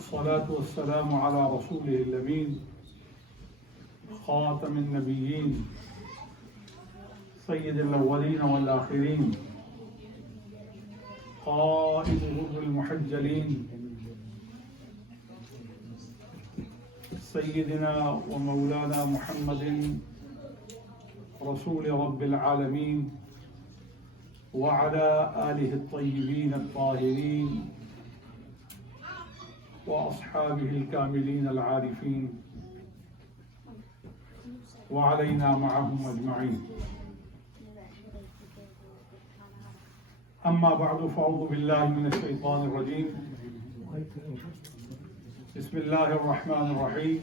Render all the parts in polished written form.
والصلاة والسلام على رسوله الأمين خاتم النبيين سيد الأولين والآخرين قائد غر المحجلين سيدنا ومولانا محمد رسول رب العالمين وعلى آله الطيبين الطاهرين وأصحابه الكاملين العارفين وعلينا معهم أجمعين. أما بعد فأعوذ بالله من الشيطان الرجيم. بسم الله الرحمن الرحيم.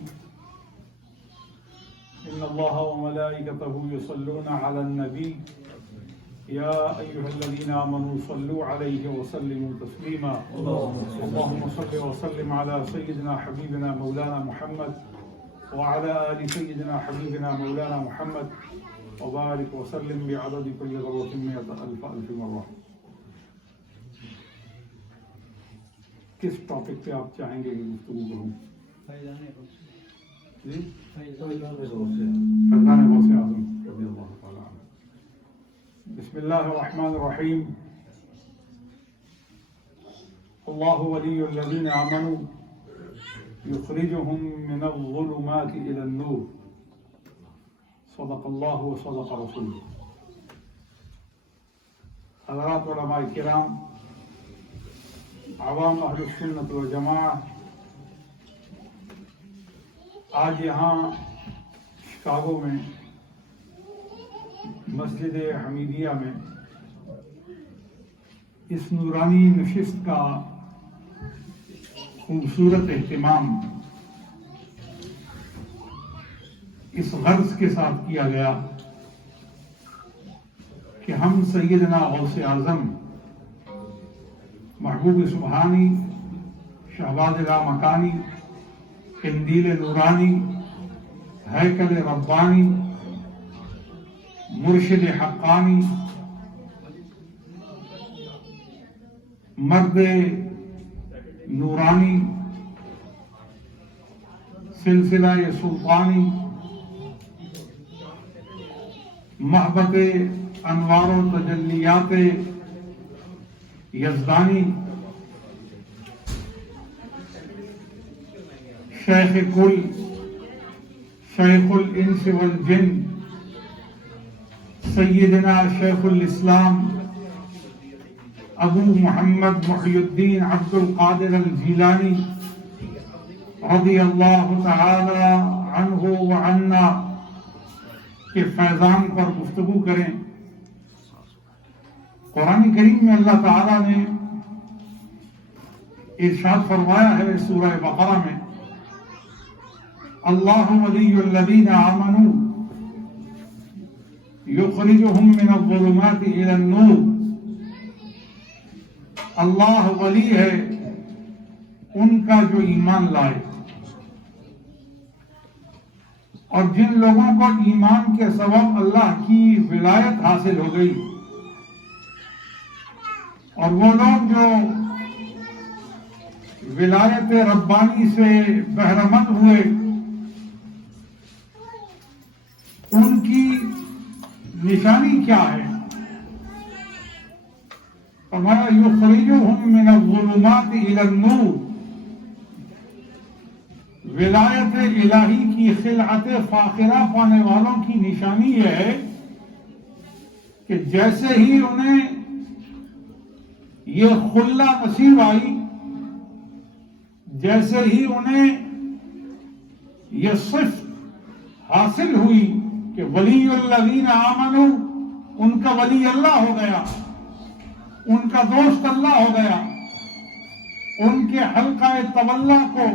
إن الله وملائكته يصلون على النبي يا أيها الذين آمنوا صلوا عليه وسلموا تسليما. اللهم صل وسلم على سيدنا حبيبنا مولانا محمد وعلى آل سيدنا حبيبنا مولانا محمد وبارك وسلم بعدد كل ذرة 100,000 مرة. کس ٹاپک پہ آپ چاہیں گے کہ گفتگو کروں؟ جی فیضان غوث اعظم رضی اللہ تعالیٰ عنہ. بسم اللہ الرحمن الرحیم. اللہ ولی الذین آمنوا یخرجهم من الظلمات الى النور. صدق اللہ و صدق رسولہ. حضرات علماء کرام، عوام اہل سنت و جماعہ، آج یہاں شکاگو میں مسجد حمیدیہ میں اس نورانی نشست کا خوبصورت اہتمام اس غرض کے ساتھ کیا گیا کہ ہم سیدنا غوث اعظم محبوب سبحانی، شہباز لامکانی، قندیل نورانی، ہیکل ربانی، مرشد حقانی، مرد نورانی، سلسلہ سلطانی، محبت انوار و تجلیات یزدانی، شیخ کل، شیخ الانس والجن، سیدنا شیخ الاسلام ابو محمد محی الدین عبد القادر الجیلانی رضی اللہ تعالی عنہ وعنا کے فیضان پر گفتگو کریں. قرآن کریم میں اللہ تعالیٰ نے ارشاد فرمایا ہے سورہ بقرہ میں، اللہ ولی الذین آمنوا یخرجهم من الظلمات الى النور. اللہ ولی ہے ان کا جو ایمان لائے، اور جن لوگوں کو ایمان کے سبب اللہ کی ولایت حاصل ہو گئی، اور وہ لوگ جو ولایت ربانی سے بہرمند ہوئے، ان کی نشانی کیا ہے؟ فرمایا یخرجهم من الظلمات الى النور. ولایت الہی کی خلعت فاخرہ پانے والوں کی نشانی یہ ہے کہ جیسے ہی انہیں یہ خلہ نصیب آئی، جیسے ہی انہیں یہ صفت حاصل ہوئی کہ ولی الذین آمنوا، ان کا ولی اللہ ہو گیا، ان کا دوست اللہ ہو گیا، ان کے حلقہ تولا کو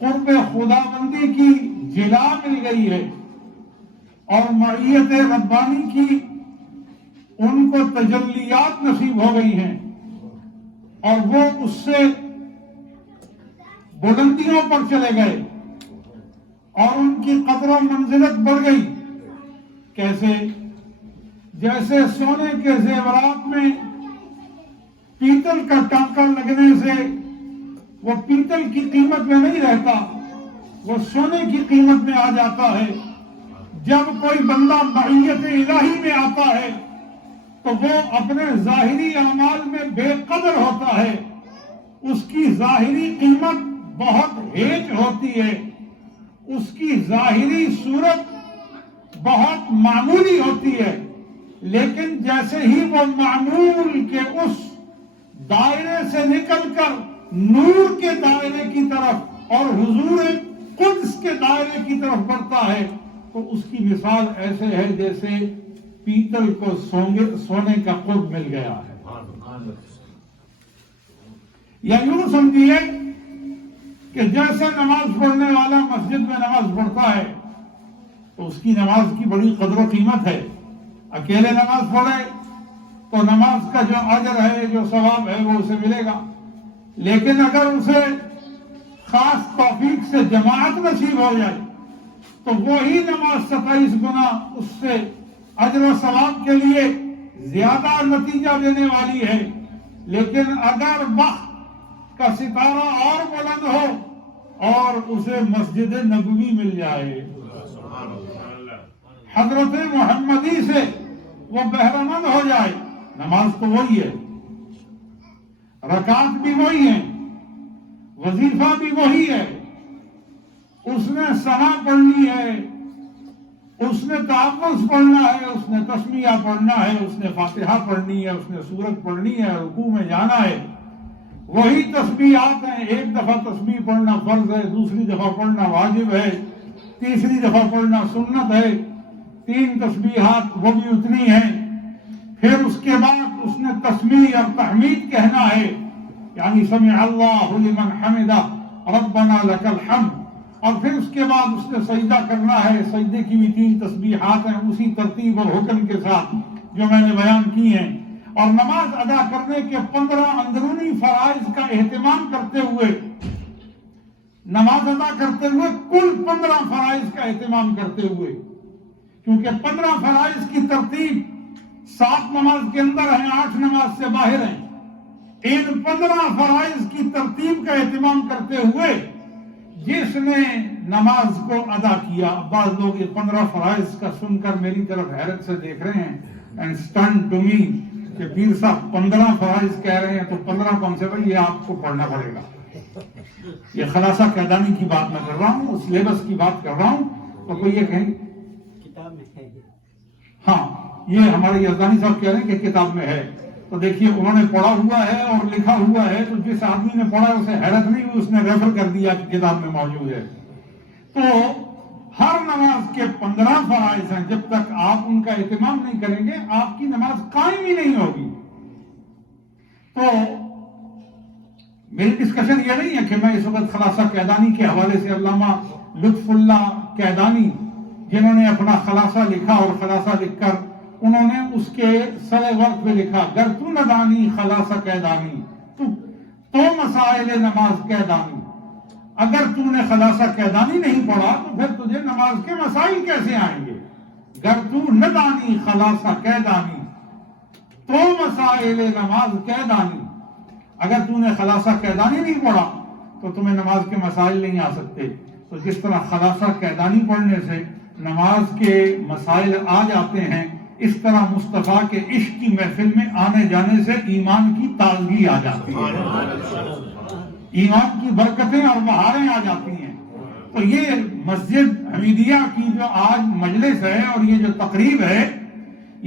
قرب خدا بندی کی جلا مل گئی ہے، اور معیت ربانی کی ان کو تجلیات نصیب ہو گئی ہیں، اور وہ اس سے بلندیوں پر چلے گئے، اور ان کی قدر و منزلت بڑھ گئی. کیسے؟ جیسے سونے کے زیورات میں پیتل کا ٹانکا لگنے سے وہ پیتل کی قیمت میں نہیں رہتا، وہ سونے کی قیمت میں آ جاتا ہے۔ جب کوئی بندہ معیت الہی میں آتا ہے تو وہ اپنے ظاہری اعمال میں بے قدر ہوتا ہے، اس کی ظاہری قیمت بہت ہیج ہوتی ہے، اس کی ظاہری صورت بہت معمولی ہوتی ہے، لیکن جیسے ہی وہ معمول کے اس دائرے سے نکل کر نور کے دائرے کی طرف اور حضور قدس کے دائرے کی طرف بڑھتا ہے تو اس کی مثال ایسے ہے جیسے پیتل کو سونے کا قرب مل گیا ہے۔ یا یوں سمجھیے کہ جیسے نماز پڑھنے والا مسجد میں نماز پڑھتا ہے تو اس کی نماز کی بڑی قدر و قیمت ہے، اکیلے نماز پڑھے تو نماز کا جو اجر ہے، جو ثواب ہے، وہ اسے ملے گا، لیکن اگر اسے خاص توفیق سے جماعت نصیب ہو جائے تو وہی نماز 27 گنا اس سے اجر و ثواب کے لیے زیادہ نتیجہ دینے والی ہے۔ لیکن اگر وقت کا ستارہ اور بلند ہو اور اسے مسجد نبوی مل جائے، حضرت محمدی سے وہ بہرمند ہو جائے، نماز تو وہی ہے، رکعت بھی وہی ہے، وظیفہ بھی وہی ہے، اس نے ثنا پڑھنی ہے، اس نے تعوذ پڑھنا ہے، اس نے تسمیہ پڑھنا ہے، اس نے فاتحہ پڑھنی ہے، اس نے سورت پڑھنی ہے، رکوع میں جانا ہے، وہی تسبیحات ہیں۔ ایک دفعہ تسبیح پڑھنا فرض ہے، دوسری دفعہ پڑھنا واجب ہے، تیسری دفعہ پڑھنا سنت ہے، 3 تسبیحات وہ بھی اتنی ہیں۔ پھر اس کے بعد اس نے تسمیح اور تحمید کہنا ہے، یعنی سمع اللہ لمن حمدہ ربنا لک الحمد، اور پھر اس کے بعد اس نے سجدہ کرنا ہے، سجدے کی بھی 3 تسبیحات ہیں اسی ترتیب اور حکم کے ساتھ جو میں نے بیان کی ہیں۔ اور نماز ادا کرنے کے 15 اندرونی فرائض کا اہتمام کرتے ہوئے، نماز ادا کرتے ہوئے کل 15 فرائض کا اہتمام کرتے ہوئے، کیونکہ 15 فرائض کی ترتیب 7 نماز کے اندر ہیں، 8 نماز سے باہر ہیں، ان 15 فرائض کی ترتیب کا اہتمام کرتے ہوئے جس نے نماز کو ادا کیا، بعض لوگ یہ 15 فرائض کا سن کر میری طرف حیرت سے دیکھ رہے ہیں، اینڈ اسٹنڈ ٹو می کہ پیر صاحب 15 فرائض کہہ رہے ہیں تو 15 کون سے؟ بھائی یہ آپ کو پڑھنا پڑے گا۔ یہ خلاصہ قیدانی کی بات میں کر رہا ہوں، سلیبس کی بات کر رہا ہوں، تو کوئی یہ کہیں کتاب میں ہے، ہاں یہ ہمارے یزدانی صاحب کہہ رہے ہیں کہ کتاب میں ہے، تو دیکھیے انہوں نے پڑھا ہوا ہے اور لکھا ہوا ہے، تو جس آدمی نے پڑھا اسے حیرت نہیں ہوئی، اس نے ریفر کر دیا کہ کتاب میں موجود ہے۔ تو ہر نماز کے 15 فرائض ہیں، جب تک آپ ان کا اہتمام نہیں کریں گے آپ کی نماز قائم ہی نہیں ہوگی۔ تو میری ڈسکشن یہ نہیں ہے کہ میں اس وقت خلاصہ قیدانی کے حوالے سے علامہ لطف اللہ قیدانی جنہوں نے اپنا خلاصہ لکھا اور خلاصہ لکھ کر انہوں نے اس کے سر وقت میں لکھا، گر تو ندانی خلاصہ قیدانی تو مسائل نماز قیدانی، اگر تو نے خلاصہ قیدانی نہیں پڑھا تو پھر تجھے نماز کے مسائل کیسے آئیں گے؟ گر تو ندانی خلاصہ قیدانی تو مسائل نماز قیدانی، اگر تو نے خلاصہ قیدانی نہیں پڑھا تو تمہیں نماز کے مسائل نہیں آ سکتے۔ تو جس طرح خلاصہ قیدانی پڑھنے سے نماز کے مسائل آ جاتے ہیں، اس طرح مصطفیٰ کے عشق کی محفل میں آنے جانے سے ایمان کی تازگی آ جاتی ہے، ایمان کی برکتیں اور بہاریں آ جاتی ہیں۔ تو یہ مسجد حمیدیہ کی جو آج مجلس ہے اور یہ جو تقریب ہے،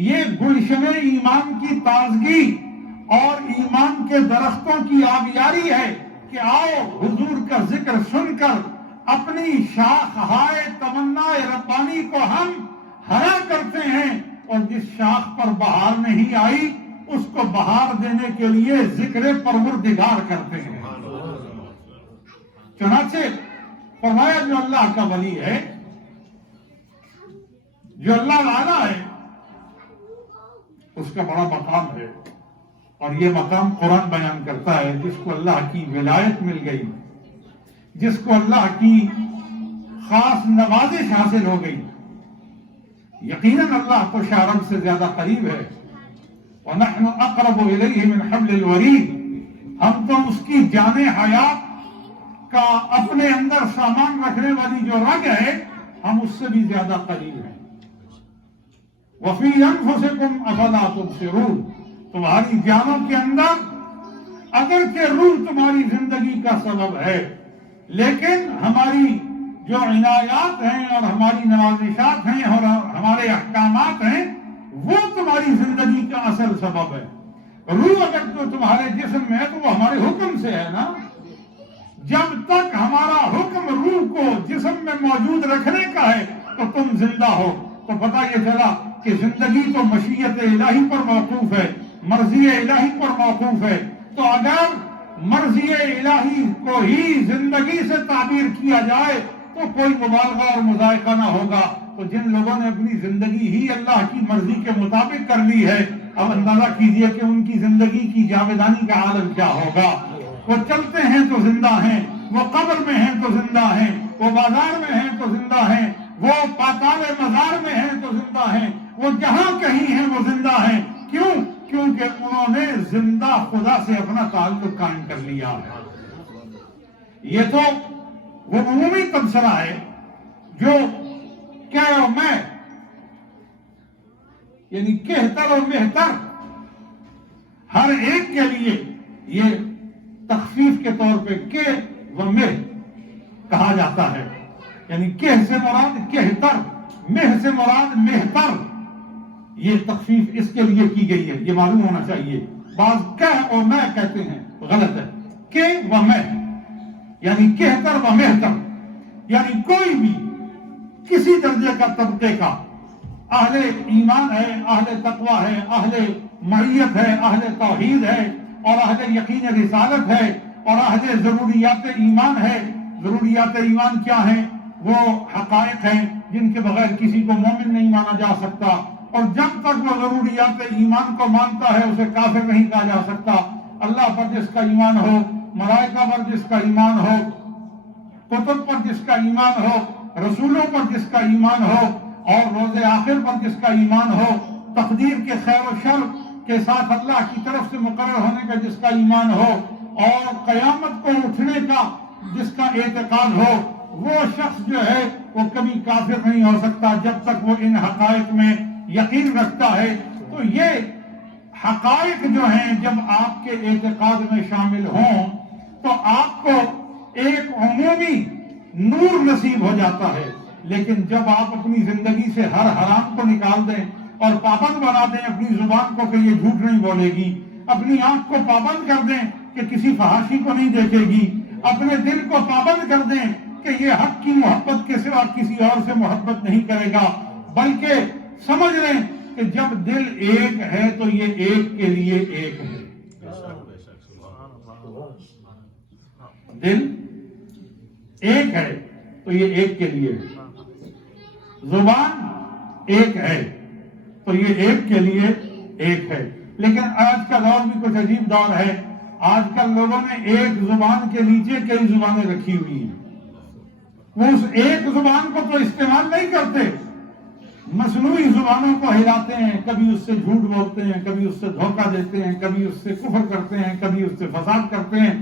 یہ گلشن ایمان کی تازگی اور ایمان کے درختوں کی آبیاری ہے کہ آؤ حضور کا ذکر سن کر اپنی شاخ ہائے تمنا ربانی کو ہم ہرا کرتے ہیں، اور جس شاخ پر بہار نہیں آئی اس کو بہار دینے کے لیے ذکر پروردگار کرتے ہیں۔ چنانچہ فرمایا جو اللہ کا ولی ہے، جو اللہ والا ہے، اس کا بڑا مقام ہے، اور یہ مقام قرآن بیان کرتا ہے، جس کو اللہ کی ولایت مل گئی، جس کو اللہ کی خاص نوازش حاصل ہو گئی، یقیناً اللہ تو شارب سے زیادہ قریب ہے۔ وَنَحْنُ أَقْرَبُ إِلَيْهِ مِنْ حَبْلِ الْوَرِيدِ، ہم تو اس کی جان حیات کا اپنے اندر سامان رکھنے والی جو رگ ہے ہم اس سے بھی زیادہ قریب ہیں. وَفِي أَنفُسِكُمْ أَفَلَا تُبْصِرُونَ. تمہاری جانوں کے اندر اگرچہ روح تمہاری زندگی کا سبب ہے، لیکن ہماری جو عنایات ہیں اور ہماری نوازشات ہیں اور ہمارے احکامات ہیں وہ تمہاری زندگی کا اصل سبب ہے. روح اگر تو تمہارے جسم میں ہے تو وہ ہمارے حکم سے ہے نا. جب تک ہمارا حکم روح کو جسم میں موجود رکھنے کا ہے تو تم زندہ ہو. تو پتہ یہ چلا کہ زندگی تو مشیت الہی پر موقوف ہے، مرضی الہی پر موقوف ہے. تو اگر مرضی الہی کو ہی زندگی سے تعبیر کیا جائے تو کوئی مبالغہ اور مذائقہ نہ ہوگا. تو جن لوگوں نے اپنی زندگی ہی اللہ کی مرضی کے مطابق کر لی ہے، اب اندازہ کیجئے کہ ان کی زندگی کی جاویدانی کا عالم کیا ہوگا. وہ چلتے ہیں تو زندہ ہیں، وہ قبر میں ہیں تو زندہ ہیں، وہ بازار میں ہیں تو زندہ ہیں، وہ پاتال مزار میں ہیں تو زندہ ہیں، وہ جہاں کہیں ہیں وہ زندہ ہیں. کیوں؟ کیونکہ انہوں نے زندہ خدا سے اپنا تعلق قائم کر لیا. یہ تو وہ عمومی تبصرہ ہے جو کیا اور میں، یعنی کہتر اور مہتر ہر ایک کے لیے یہ تخفیف کے طور پہ کہ و مہ کہا جاتا ہے. یعنی کہ سے مراد کہتر، مہ سے مراد مہتر. یہ تخفیف اس کے لیے کی گئی ہے، یہ معلوم ہونا چاہیے. بعض کہ اور میں کہتے ہیں، غلط ہے. کہ و مہ یعنی کہتر و مہتر، یعنی کوئی بھی کسی درجے کا طبقے کا اہل ایمان ہے، اہل تقوی ہے، اہل معیت ہے، اہل توحید ہے اور اہل یقین رسالت ہے اور اہل ضروریات ایمان ہے. ضروریات ایمان کیا ہیں؟ وہ حقائق ہیں جن کے بغیر کسی کو مومن نہیں مانا جا سکتا، اور جب تک وہ ضروریات ایمان کو مانتا ہے اسے کافر نہیں کہا جا سکتا. اللہ پر جس کا ایمان ہو، ملائکہ پر جس کا ایمان ہو، کتب پر جس کا ایمان ہو، رسولوں پر جس کا ایمان ہو اور روز آخر پر جس کا ایمان ہو، تقدیر کے خیر و شر کے ساتھ اللہ کی طرف سے مقرر ہونے کا جس کا ایمان ہو اور قیامت کو اٹھنے کا جس کا اعتقاد ہو، وہ شخص جو ہے وہ کبھی کافر نہیں ہو سکتا جب تک وہ ان حقائق میں یقین رکھتا ہے. تو یہ حقائق جو ہیں جب آپ کے اعتقاد میں شامل ہوں تو آپ کو ایک عمومی نور نصیب ہو جاتا ہے. لیکن جب آپ اپنی زندگی سے ہر حرام کو نکال دیں اور پابند بنا دیں اپنی زبان کو کہ یہ جھوٹ نہیں بولے گی، اپنی آنکھ کو پابند کر دیں کہ کسی فحاشی کو نہیں دیکھے گی، اپنے دل کو پابند کر دیں کہ یہ حق کی محبت کے سوا کسی اور سے محبت نہیں کرے گا، بلکہ سمجھ لیں کہ جب دل ایک ہے تو یہ ایک کے لیے ایک ہے. دل ایک ہے تو یہ ایک کے لیے ہے. زبان ایک ہے تو یہ ایک کے لیے ایک ہے. لیکن آج کا دور بھی کچھ عجیب دور ہے. آج کل لوگوں نے ایک زبان کے نیچے کئی زبانیں رکھی ہوئی ہیں. وہ اس ایک زبان کو تو استعمال نہیں کرتے، مصنوعی زبانوں کو ہلاتے ہیں. کبھی اس سے جھوٹ بولتے ہیں، کبھی اس سے دھوکہ دیتے ہیں، کبھی اس سے کفر کرتے ہیں، کبھی اس سے فساد کرتے ہیں،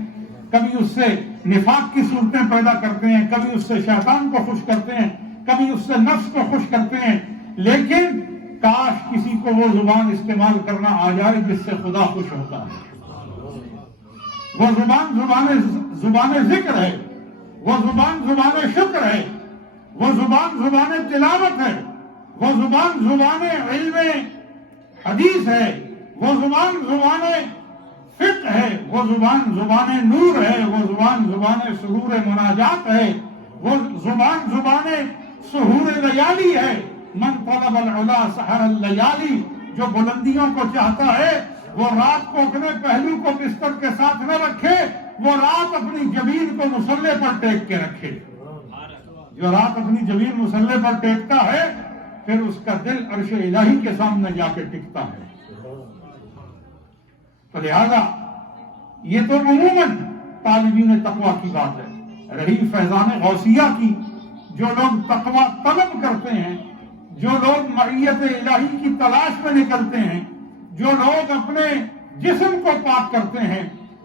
کبھی اس سے نفاق کی صورتیں پیدا کرتے ہیں، کبھی اس سے شیطان کو خوش کرتے ہیں، کبھی اس سے نفس کو خوش کرتے ہیں. لیکن کاش کسی کو وہ زبان استعمال کرنا آ جائے جس سے خدا خوش ہوتا ہے. وہ زبان ذکر ہے، وہ زبان شکر ہے، وہ زبان تلاوت ہے، وہ زبان علم حدیث ہے، وہ زبان فقہ ہے، وہ زبان نور ہے، وہ زبان سحور مناجات ہے، وہ زبان سحور لیالی ہے. من طلب العلا سحر اللیالی، جو بلندیوں کو چاہتا ہے وہ رات کو اپنے پہلو کو بستر کے ساتھ نہ رکھے، وہ رات اپنی جبین کو مصلے پر ٹیک کے رکھے. جو رات اپنی جبین مصلے پر ٹیکتا ہے پھر اس کا دل عرش الہی کے سامنے جا کے ٹکتا ہے. تو لہذا یہ تو عموماً طالبین تقوی کی بات ہے. رہی فیضان غوثیہ کی، جو لوگ تقوی طلب کرتے ہیں، جو لوگ معیت الہی کی تلاش میں نکلتے ہیں، جو لوگ اپنے جسم کو پاک کرتے ہیں،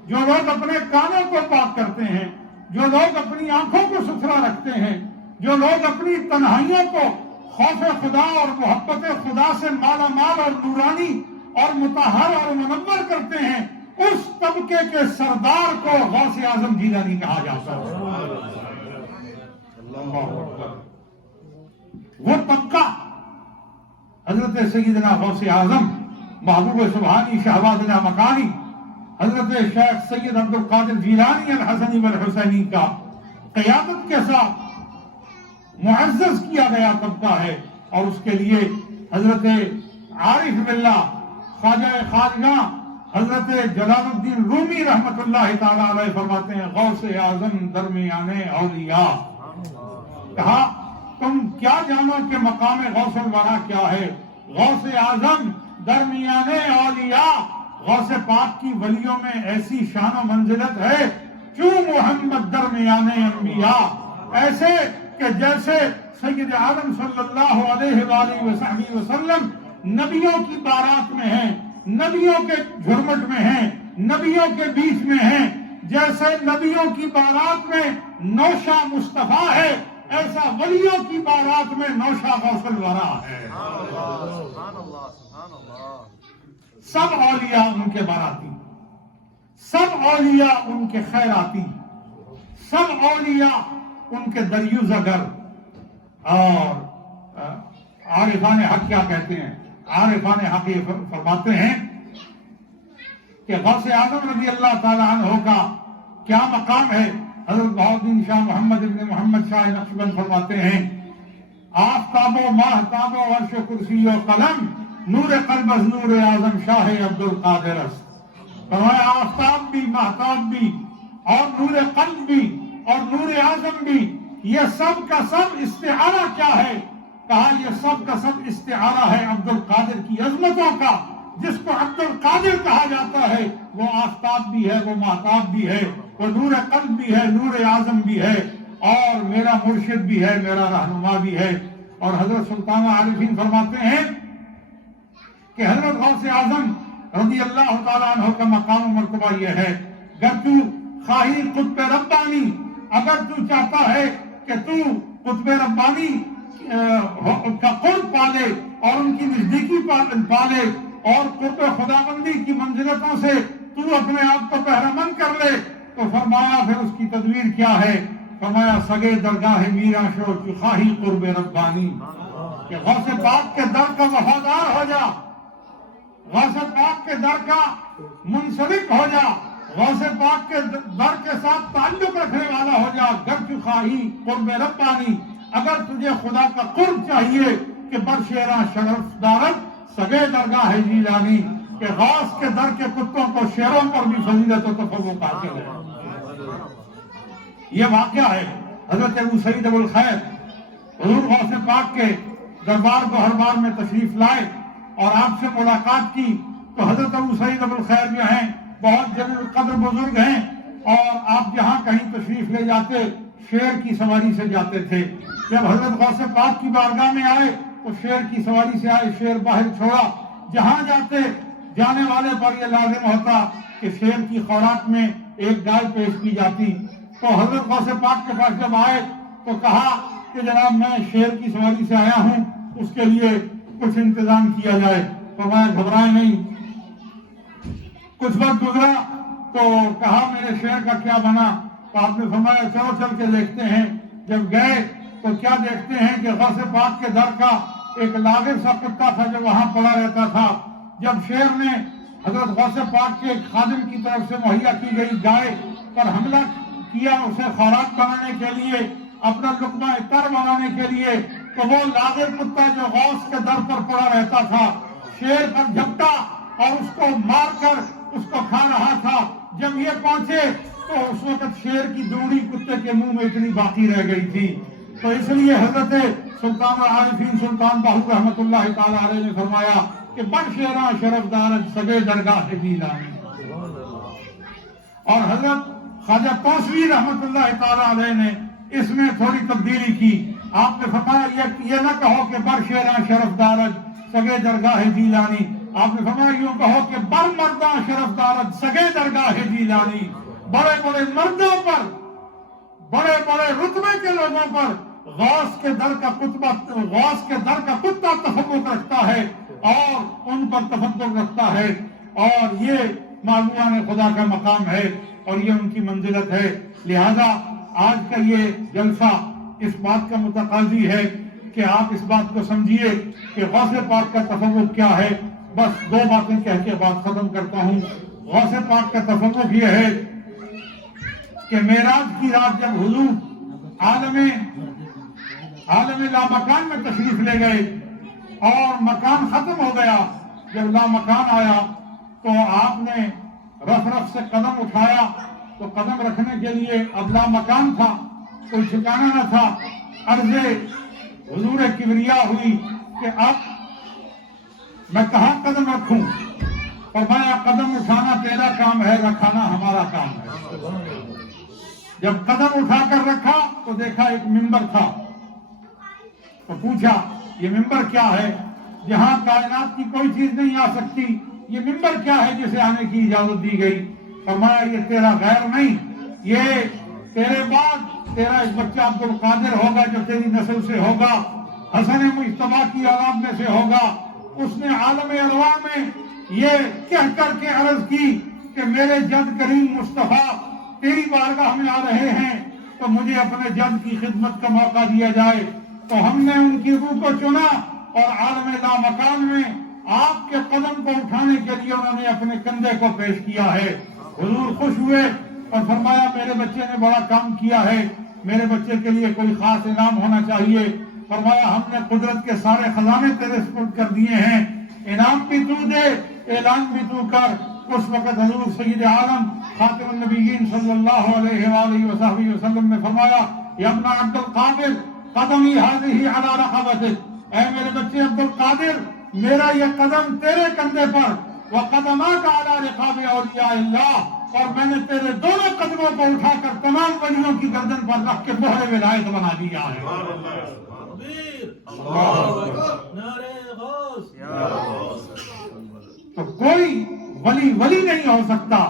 جو لوگ اپنے کانوں کو پاک کرتے ہیں، جو لوگ اپنی آنکھوں کو ستھرا رکھتے ہیں، جو لوگ اپنی تنہائیوں کو خوف خدا اور محبت خدا سے مالا مال اور نورانی اور مطہر اور منور کرتے ہیں، اس طبقے کے سردار کو غوث اعظم جیلانی کہا جاتا ہے۔ وہ طبقہ حضرت سیدنا غوث اعظم محبوب سبحانی شہباز مکانی حضرت شیخ سید عبد القادر جیلانی الحسنی والحسینی کا قیادت کے ساتھ معزز کیا گیا طبقہ ہے، اور اس کے لیے حضرت عارف باللہ خواجہ خواجہ حضرت جلال الدین رومی رحمت اللہ تعالی علیہ فرماتے ہیں غوث اعظم درمیان اولیاء۔ کہا تم کیا جانو کہ مقام غوث الورا کیا ہے؟ غوث اعظم درمیان اولیاء، غوث پاک کی ولیوں میں ایسی شان و منزلت ہے کیوں محمد درمیان انبیاء، ایسے کہ جیسے سید عالم صلی اللہ علیہ وآلہ وسلم وسلم نبیوں کی بارات میں ہیں، نبیوں کے جھرمٹ میں ہیں، نبیوں کے بیچ میں ہیں، جیسے نبیوں کی بارات میں نوشہ مصطفیٰ ہے، ایسا ولیوں کی بارات میں نوشہ غوث الورا ہے۔ سب اولیاء ان کے باراتی، سب اولیاء ان کے خیراتی، سب اولیاء ان کے دریوزگر۔ اور عارفان حق کیا کہتے ہیں؟ عارفان حق یہ فرماتے ہیں کہ غوث اعظم رضی اللہ تعالیٰ عنہ کا کیا مقام ہے۔ حضرت بہاؤالدین شاہ محمد ابن محمد شاہ نقشبند فرماتے ہیں آفتاب و ماہتاب و عرش و کرسی و قلم نور قلب از نور اعظم شاہ عبد القادر است۔ فرمایا آفتاب بھی، ماہتاب بھی، اور نور قلب بھی، اور نور اعظم بھی، یہ سب کا سب استعارہ کیا ہے؟ کہا یہ سب کا سب استعارہ ہے عبد القادر کی عظمتوں کا۔ جس کو عبد القادر کہا جاتا ہے وہ آفتاب بھی ہے، وہ ماہتاب بھی ہے، وہ نور قلب بھی ہے، نور اعظم بھی ہے، اور میرا مرشد بھی ہے، میرا رہنما بھی ہے۔ اور حضرت سلطان عارفین فرماتے ہیں کہ حضرت غوث اعظم رضی اللہ تعالیٰ عنہ کا مقام و مرتبہ یہ ہے، گر تو خواہی قطب ربانی، اگر تو چاہتا ہے کہ تو قطب ربانی کا قرب پالے اور ان کی نزدیکی پالے اور قرب خداوندی کی منزلتوں سے تو اپنے آپ کو بہرمند کر لے، تو فرمایا پھر اس کی تدبیر کیا ہے؟ فرمایا سگے درگاہ میرا شو کی خواہی قرب ربانی، کہ غوث پاک کے در کا وفادار ہو جا، غوث پاک کے در کا منسلک ہو جا، غوث پاک کے در کے ساتھ تعلق رکھنے والا ہو جا۔ گر کی خواہی قرب ربانی، اگر تجھے خدا کا قرب چاہیے کہ برشیراں شرف دارت سگے درگاہ جیلانی، کہ غوث کے در کے کتوں کو شیروں پر بھی فضیلت و تفوق حاصل ہے۔ یہ واقعہ ہے حضرت ابو سعید ابو الخیر حضور غوث پاک کے دربار کو ہر بار میں تشریف لائے اور آپ سے ملاقات کی، تو حضرت ابو سعید ابو الخیر جو ہیں بہت جلیل القدر بزرگ ہیں، اور آپ جہاں کہیں تشریف لے جاتے شیر کی سواری سے جاتے تھے۔ جب حضرت غوث پاک کی بارگاہ میں آئے تو شیر کی سواری سے آئے، شیر باہر چھوڑا، جہاں جاتے جانے والے پر یہ لازم ہوتا کہ شیر کی خوراک میں ایک گائے پیش کی جاتی۔ تو حضرت غوث پاک کے پاس جب آئے تو کہا کہ جناب میں شیر کی سواری سے آیا ہوں، اس کے لیے کچھ انتظام کیا جائے۔ فرمایا گھبرائیں نہیں۔ کچھ وقت گزرا تو کہا میرے شیر کا کیا بنا؟ تو آپ نے فرمایا چلو چل کے دیکھتے ہیں۔ جب گئے تو کیا دیکھتے ہیں کہ غوث پاک کے در کا ایک لاغر سا کتا تھا جو وہاں پڑا رہتا تھا۔ جب شیر نے حضرت غوث پاک کے ایک خادم کی طرف سے مہیا کی گئی گائے پر حملہ کیا اسے خوراک بنانے کے لیے، اپنا لقمہ تر بنانے کے لیے، تو وہ لاغر کتا جو غوث کے در پر پڑا رہتا تھا شیر پر جھپٹا اور اس کو مار کر اس کو کھا رہا تھا۔ جب یہ پہنچے تو اس وقت شیر کی دوڑی کتے کے منہ میں اتنی باقی رہ گئی تھی۔ تو اس لیے حضرت سلطان العارفین سلطان باہو رحمت اللہ تعالی علیہ نے فرمایا کہ بڑ شیراں شرف دارت سگے درگاہ جیلانی۔ اور حضرت خواجہ توسوی رحمت اللہ تعالی علیہ نے اس میں تھوڑی تبدیلی کی۔ آپ نے فرمایا یہ نہ کہو کہ بر شیراں شرف دارت سگے درگاہ جیلانی، آپ نے فرمایا یوں کہو کہ بر مرداں شرف دارت سگے درگاہ جیلانی۔ بڑے بڑے مردوں پر بڑے بڑے رتبے کے لوگوں پر غوث کے در کا کتا تفوق رکھتا ہے اور ان پر تفضل رکھتا ہے، اور یہ معلومان خدا کا مقام ہے اور یہ ان کی منزلت ہے۔ لہذا آج کا یہ جلسہ اس بات کا متقاضی ہے کہ آپ اس بات کو سمجھیے کہ غوث پاک کا تفوق کیا ہے۔ بس دو باتیں کہہ کے بات ختم کرتا ہوں۔ غوث پاک کا تفوق یہ ہے کہ معراج کی رات جب حضور عالم لامکان میں تشریف لے گئے اور مکان ختم ہو گیا، جب لامکان آیا تو آپ نے رف رف سے قدم اٹھایا تو قدم رکھنے کے لیے اب لامکان تھا، کوئی ٹھکانا نہ تھا۔ عرض حضور کبریا ہوئی کہ اب میں کہاں قدم رکھوں؟ فرمایا قدم اٹھانا تیرا کام ہے، رکھانا ہمارا کام ہے۔ جب قدم اٹھا کر رکھا تو دیکھا ایک ممبر تھا، تو پوچھا یہ ممبر کیا ہے؟ جہاں کائنات کی کوئی چیز نہیں آ سکتی، یہ ممبر کیا ہے جسے آنے کی اجازت دی گئی؟ فرمایا یہ تیرا غیر نہیں، یہ تیرے بعد تیرا ایک بچہ عبد القادر ہوگا جو تیری نسل سے ہوگا، حسن مجتبیٰ کی اولاد میں سے ہوگا۔ اس نے عالم ارواح میں یہ کہہ کر کے عرض کی کہ میرے جد کریم مصطفیٰ تیری بارگاہ میں آ رہے ہیں تو مجھے اپنے جد کی خدمت کا موقع دیا جائے۔ تو ہم نے ان کی روح کو چنا اور عالم لامکان میں آپ کے قدم کو اٹھانے کے لیے انہوں نے اپنے کندھے کو پیش کیا ہے۔ حضور خوش ہوئے اور فرمایا میرے بچے نے بڑا کام کیا ہے، میرے بچے کے لیے کوئی خاص انعام ہونا چاہیے۔ فرمایا ہم نے قدرت کے سارے خزانے تیرے سپرد کر دیے ہیں، انعام بھی تو دے، اعلان بھی تو کر۔ اس وقت حضور سید عالم خاتم النبیین صلی اللہ علیہ وآلہ وصحبہ وسلم نے فرمایا یا ابن عبد القادر قدمی هذه على رقبتك، اے میرے بچے عبد القادر میرا یہ قدم تیرے کندھے پر، وقدماک علی رقاب اولیاء اللہ، اور میں نے تیرے دونوں قدموں کو اٹھا کر تمام ولیوں کی گردن پر رکھ کے مہر ولایت بنا دیا ہے۔ تو کوئی ولی نہیں ہو سکتا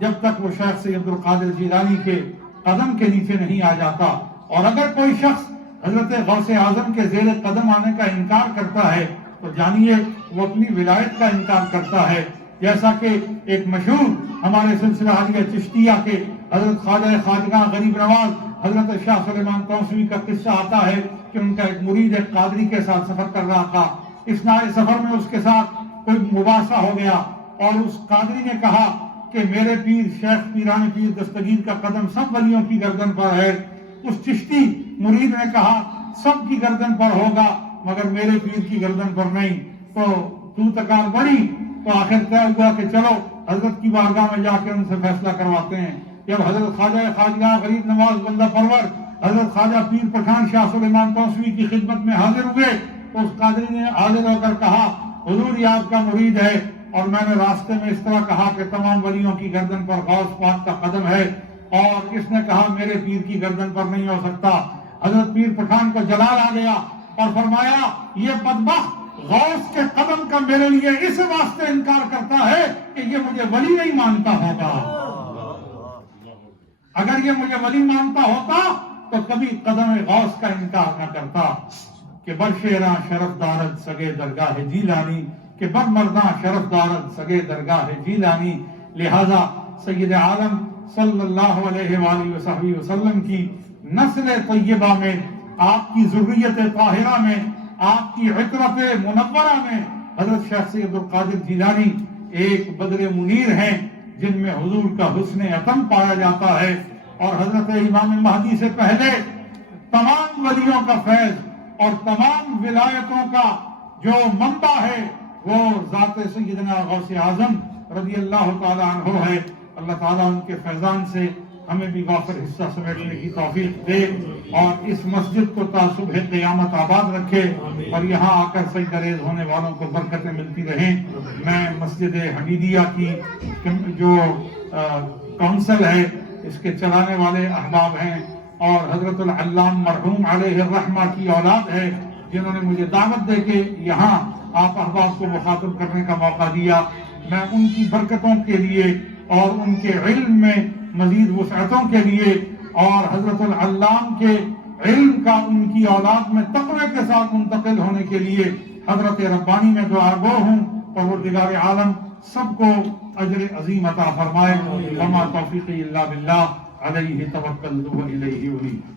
جب تک وہ شیخ سید عبد القادر جیلانی کے قدم کے نیچے نہیں آ جاتا، اور اگر کوئی شخص حضرت غوث اعظم کے زیر قدم آنے کا انکار کرتا ہے تو جانیے وہ اپنی ولایت کا انکار کرتا ہے۔ جیسا کہ ایک مشہور ہمارے سلسلہ حالیہ چشتیہ کے حضرت خواجہ خواجگاہ غریب نواز حضرت شاہ سلیمان توسوی کا قصہ آتا ہے کہ ان کا ایک مرید ایک قادری کے ساتھ سفر کر رہا تھا۔ اثناء سفر میں اس کے ساتھ کوئی مباحثہ ہو گیا اور اس قادری نے کہا کہ میرے پیر شیخ پیران پیر دستگیر کا قدم سب ولیوں کی گردن پر ہے۔ اس چشتی مرید نے کہا سب کی گردن پر ہوگا مگر میرے پیر کی گردن پر نہیں۔ تو تکار بڑی تو آخر طے ہوا کہ چلو حضرت کی بارگاہ میں جا کے ان سے فیصلہ کرواتے ہیں۔ جب حضرت خواجہ خواجگاہ غریب نواز بندہ پرور حضرت خواجہ پیر پٹھان شاہ سلیمان توسوی کی خدمت میں حاضر ہوئے تو اس قادری نے حاضر ہو کر کہا حضور یہ آپ کا مرید ہے اور میں نے راستے میں اس طرح کہا کہ تمام ولیوں کی گردن پر غوث پاک کا قدم ہے، اور اس نے کہا میرے پیر کی گردن پر نہیں ہو سکتا۔ حضرت پیر پٹھان کو جلال آ گیا اور فرمایا یہ بدبخت غوث کے قدم کا میرے لیے اس واسطے انکار کرتا ہے کہ یہ مجھے ولی نہیں مانتا ہوگا، اگر یہ مجھے ولی مانتا ہوتا تو کبھی قدم غوث کا انکار نہ کرتا۔ کہ بر شیراں شرف دارد سگے درگاہ جیلانی، کہ بر مرداں شرف دارد سگے درگاہ جیلانی۔ لہذا سید عالم صلی اللہ علیہ وآلہ وصحبہ وسلم کی نسل طیبہ میں، آپ کی ذریت طاہرہ میں، آپ کی عطرت منورہ میں حضرت شیخ سید عبد القادر جیلانی ایک بدر منیر ہیں جن میں حضور کا حسن عتم پایا جاتا ہے، اور حضرت امام مہدی سے پہلے تمام ولیوں کا فیض اور تمام ولایتوں کا جو منبع ہے وہ ذات سیدنا غوث اعظم رضی اللہ تعالی عنہ ہے۔ اللہ تعالیٰ ان کے فیضان سے ہمیں بھی وافر حصہ سمیٹنے کی توفیق دے اور اس مسجد کو تا صبح قیامت آباد رکھے، اور یہاں آ کر سجدہ ریز ہونے والوں کو برکتیں ملتی رہیں۔ میں مسجد حمیدیہ کی جو کونسل ہے اس کے چلانے والے احباب ہیں اور حضرت العلام مرحوم علیہ الرحمہ کی اولاد ہے جنہوں نے مجھے دعوت دے کے یہاں آپ احباب کو مخاطب کرنے کا موقع دیا، میں ان کی برکتوں کے لیے اور ان کے علم میں مزید وسعتوں کے لیے اور حضرت العلام کے علم کا ان کی اولاد میں تقوی کے ساتھ منتقل ہونے کے لیے حضرت ربانی میں دعا گو ہوں. پروردگار عالم سب کو اجر عظیم عطا فرمائے. وما توفیقی الا باللہ علیہ توکلت و الیہ انیب.